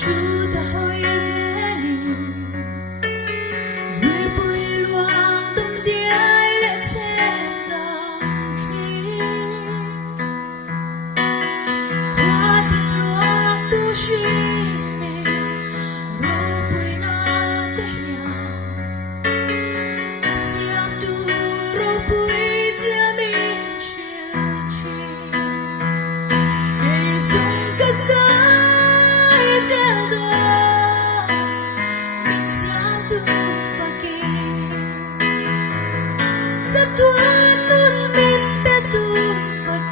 Chu ta hơi về người bùi loang tâm địa lệ trên đằng tri qua tình loang tu sĩ mình rồi bùi na te nhà asiam tu rồi bùi gia mình chiều chi ngày xuân cất gió gieo đó mình chạm tu phật rất tuân muốn mình bé tu phật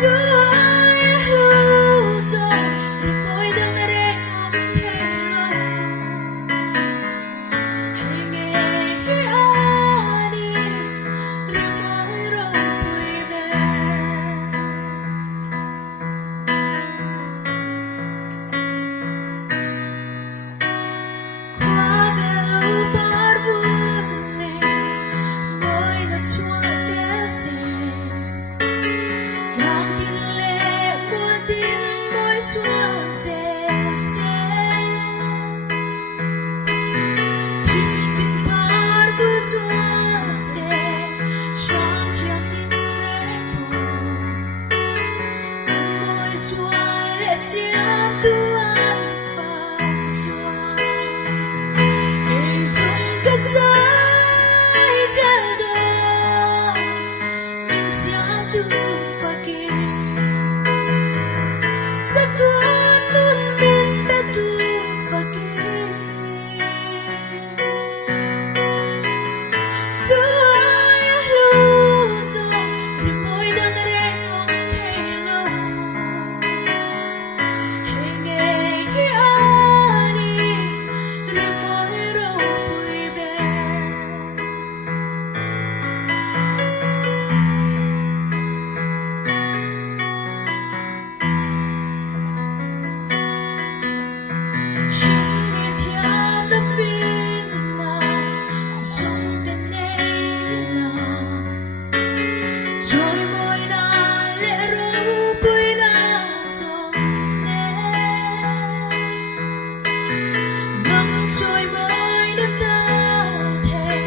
Chúa ru rồi mỗi đêm đêm không thể lo hãy nghe đi rồi mỗi rồi vui vẻ qua về lâu bar vui mỗi nó chua dễ dàng đang tin lệ mua tin mỗi chua dễ dàng tin tin bar vui chua dễ trong thiên tin lệ mỗi chua lệ xiêm tu an phật chua ngày xuân cất giấy gieo đó mình chạm tu phật rất tuân luôn mình bé tu phật Chúa lưu rồi mỗi đêm đêm không thể lo hãy nghe đi rồi mỗi rồi vui vẻ Xin nghe theo lớp phim nào dùng tên này nào trôi môi na lệ ru bụi na dùng nè ngắm trôi môi đất đau thề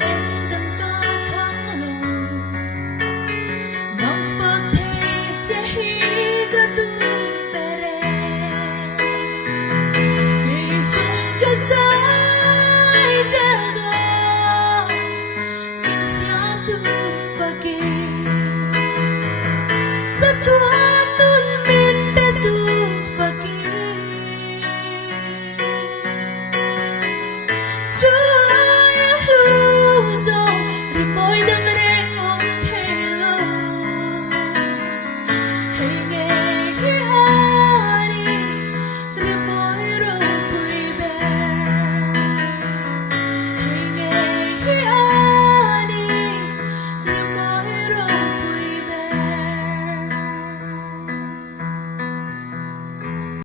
em từng ca thắng lòng ngắm phật thề che hi cơ tu bề ngày xuân cất giấy gieo đó mình chạm tu phật rất tuân luôn mình bé tu phật Chúa lưu rồi